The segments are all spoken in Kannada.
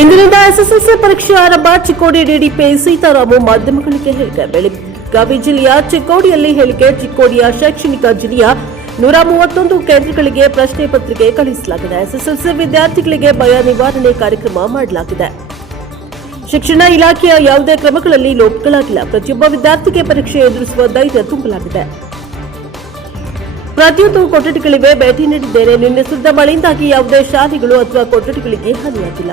ಇಂದಿನಿಂದ ಎಸ್ಎಸ್ಎಲ್ಸಿ ಪರೀಕ್ಷೆ ಆರಂಭ. ಚಿಕ್ಕೋಡಿ ಡಿಡಿಪಿ ಸೀತಾರಾಮು ಮಾಧ್ಯಮಗಳಿಗೆ ಹೇಳಿಕೆ. ಬೆಳಗಾವಿ ಜಿಲ್ಲೆಯ ಚಿಕ್ಕೋಡಿಯಲ್ಲಿ ಹೇಳಿಕೆ. ಚಿಕ್ಕೋಡಿಯ ಶೈಕ್ಷಣಿಕ ಜಿಲ್ಲೆಯ 131 ಕೇಂದ್ರಗಳಿಗೆ ಪ್ರಶ್ನೆ ಪತ್ರಿಕೆ ಕಳುಹಿಸಲಾಗಿದೆ. ಎಸ್ಎಸ್ಎಲ್ಸಿ ವಿದ್ಯಾರ್ಥಿಗಳಿಗೆ ಭಯ ನಿವಾರಣೆ ಕಾರ್ಯಕ್ರಮ ಮಾಡಲಾಗಿದೆ. ಶಿಕ್ಷಣ ಇಲಾಖೆಯ ಯಾವುದೇ ಕ್ರಮಗಳಲ್ಲಿ ಲೋಪಗಳಾಗಿಲ್ಲ. ಪ್ರತಿಯೊಬ್ಬ ವಿದ್ಯಾರ್ಥಿಗೆ ಪರೀಕ್ಷೆ ಎದುರಿಸುವ ಧೈರ್ಯ ತುಂಬಲಾಗಿದೆ. ಪ್ರತಿಯೊಂದು ಕೊಠಡಿಗಳಿವೆ. ಭೇಟಿ ನೀಡಿದ್ದೇನೆ. ನಿನ್ನೆ ಸುರಿದ ಮಳೆಯಿಂದಾಗಿ ಯಾವುದೇ ಶಾಲೆಗಳು ಅಥವಾ ಕೊಠಡಿಗಳಿಗೆ ಹಾನಿಯಾಗಿಲ್ಲ.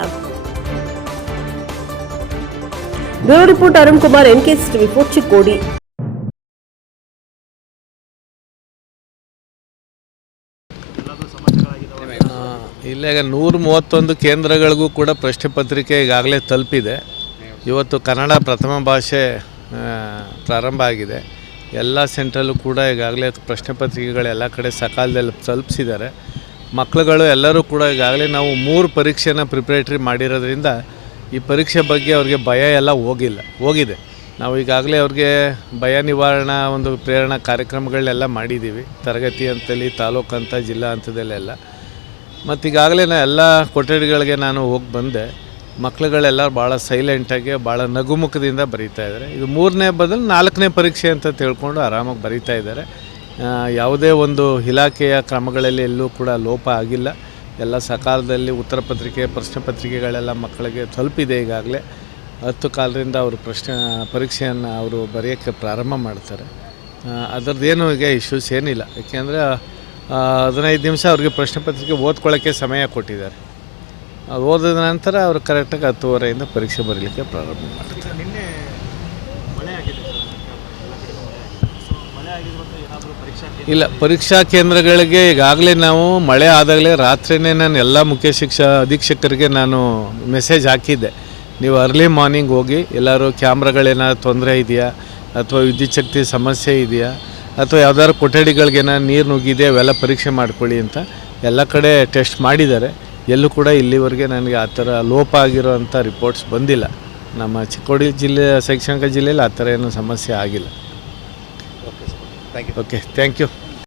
Bureau report Arun Kumar, NKS TV 4 Chikkodi. ಇಲ್ಲಾಗ 131 ಕೇಂದ್ರಗಳಿಗೂ ಕೂಡ ಪ್ರಶ್ನೆ ಪತ್ರಿಕೆ ಈಗಾಗಲೇ ತಲುಪಿದೆ. ಇವತ್ತು ಕನ್ನಡ ಪ್ರಥಮ ಭಾಷೆ ಪ್ರಾರಂಭ ಆಗಿದೆ. ಎಲ್ಲ ಸೆಂಟ್ರಲ್ಲೂ ಕೂಡ ಈಗಾಗಲೇ ಪ್ರಶ್ನೆ ಪತ್ರಿಕೆಗಳು ಎಲ್ಲ ಕಡೆ ಸಕಾಲದಲ್ಲಿ ತಲುಪಿಸಿದ್ದಾರೆ. ಮಕ್ಕಳುಗಳು ಎಲ್ಲರೂ ಕೂಡ ಈಗಾಗಲೇ ನಾವು 3 ಪರೀಕ್ಷೆನ ಪ್ರಿಪ್ರೇಟ್ರಿ ಮಾಡಿರೋದ್ರಿಂದ ಈ ಪರೀಕ್ಷೆ ಬಗ್ಗೆ ಅವ್ರಿಗೆ ಭಯ ಎಲ್ಲ ಹೋಗಿದೆ. ನಾವು ಈಗಾಗಲೇ ಅವ್ರಿಗೆ ಭಯ ನಿವಾರಣಾ ಒಂದು ಪ್ರೇರಣಾ ಕಾರ್ಯಕ್ರಮಗಳನ್ನೆಲ್ಲ ಮಾಡಿದ್ದೀವಿ. ತರಗತಿ ಹಂತದಲ್ಲಿ, ತಾಲೂಕು ಹಂತ, ಜಿಲ್ಲಾ ಹಂತದಲ್ಲೆಲ್ಲ. ಮತ್ತು ಈಗಾಗಲೇ ಎಲ್ಲ ಕೊಠಡಿಗಳಿಗೆ ನಾನು ಹೋಗಿ ಬಂದೆ. ಮಕ್ಕಳುಗಳೆಲ್ಲ ಭಾಳ ಸೈಲೆಂಟಾಗಿ ಭಾಳ ನಗುಮುಖದಿಂದ ಬರೀತಾ ಇದ್ದಾರೆ. ಇದು 3ನೇ ಬದಲು 4ನೇ ಪರೀಕ್ಷೆ ಅಂತ ತಿಳ್ಕೊಂಡು ಆರಾಮಾಗಿ ಬರೀತಾ ಇದ್ದಾರೆ. ಯಾವುದೇ ಒಂದು ಇಲಾಖೆಯ ಕ್ರಮಗಳಲ್ಲಿ ಎಲ್ಲೂ ಕೂಡ ಲೋಪ ಆಗಿಲ್ಲ. ಎಲ್ಲ ಸಕಾಲದಲ್ಲಿ ಉತ್ತರ ಪತ್ರಿಕೆ, ಪ್ರಶ್ನೆ ಪತ್ರಿಕೆಗಳೆಲ್ಲ ಮಕ್ಕಳಿಗೆ ತಲುಪಿದೆ. ಈಗಾಗಲೇ 10 ಕಾಲರಿಂದ ಅವರು ಪರೀಕ್ಷೆಯನ್ನು ಅವರು ಬರೆಯೋಕ್ಕೆ ಪ್ರಾರಂಭ ಮಾಡ್ತಾರೆ. ಅದರದ್ದೇನು ಈಗ ಇಶ್ಯೂಸ್ ಏನಿಲ್ಲ. ಯಾಕೆಂದರೆ 15 ನಿಮಿಷ ಅವ್ರಿಗೆ ಪ್ರಶ್ನೆ ಪತ್ರಿಕೆ ಓದ್ಕೊಳ್ಳೋಕ್ಕೆ ಸಮಯ ಕೊಟ್ಟಿದ್ದಾರೆ. ಅದು ಓದಿದ ನಂತರ ಅವರು ಕರೆಕ್ಟಾಗಿ 10:30 ಪರೀಕ್ಷೆ ಬರೀಲಿಕ್ಕೆ ಪ್ರಾರಂಭ ಮಾಡ್ತಾರೆ. ಇಲ್ಲ, ಪರೀಕ್ಷಾ ಕೇಂದ್ರಗಳಿಗೆ ಈಗಾಗಲೇ ನಾವು ಮಳೆ ಆದಾಗಲೇ ರಾತ್ರಿಯೇ ನಾನು ಎಲ್ಲ ಮುಖ್ಯ ಅಧೀಕ್ಷಕರಿಗೆ ನಾನು ಮೆಸೇಜ್ ಹಾಕಿದ್ದೆ. ನೀವು ಅರ್ಲಿ ಮಾರ್ನಿಂಗ್ ಹೋಗಿ ಎಲ್ಲರೂ ಕ್ಯಾಮ್ರಾಗಳೇನಾದ್ರು ತೊಂದರೆ ಇದೆಯಾ, ಅಥವಾ ವಿದ್ಯುತ್ ಶಕ್ತಿ ಸಮಸ್ಯೆ ಇದೆಯಾ, ಅಥವಾ ಯಾವ್ದಾದ್ರು ಕೊಠಡಿಗಳಿಗೇನಾದ್ರು ನೀರು ನುಗ್ಗಿದೆ, ಅವೆಲ್ಲ ಪರೀಕ್ಷೆ ಮಾಡ್ಕೊಳ್ಳಿ ಅಂತ ಎಲ್ಲ ಕಡೆ ಟೆಸ್ಟ್ ಮಾಡಿದ್ದಾರೆ. ಎಲ್ಲೂ ಕೂಡ ಇಲ್ಲಿವರೆಗೆ ನನಗೆ ಆ ಥರ ಲೋಪ ಆಗಿರೋವಂಥ ರಿಪೋರ್ಟ್ಸ್ ಬಂದಿಲ್ಲ. ನಮ್ಮ ಚಿಕ್ಕೋಡಿ ಶೈಕ್ಷಣಿಕ ಜಿಲ್ಲೆಯಲ್ಲಿ ಆ ಥರ ಏನೂ ಸಮಸ್ಯೆ ಆಗಿಲ್ಲ. Okay, thank you.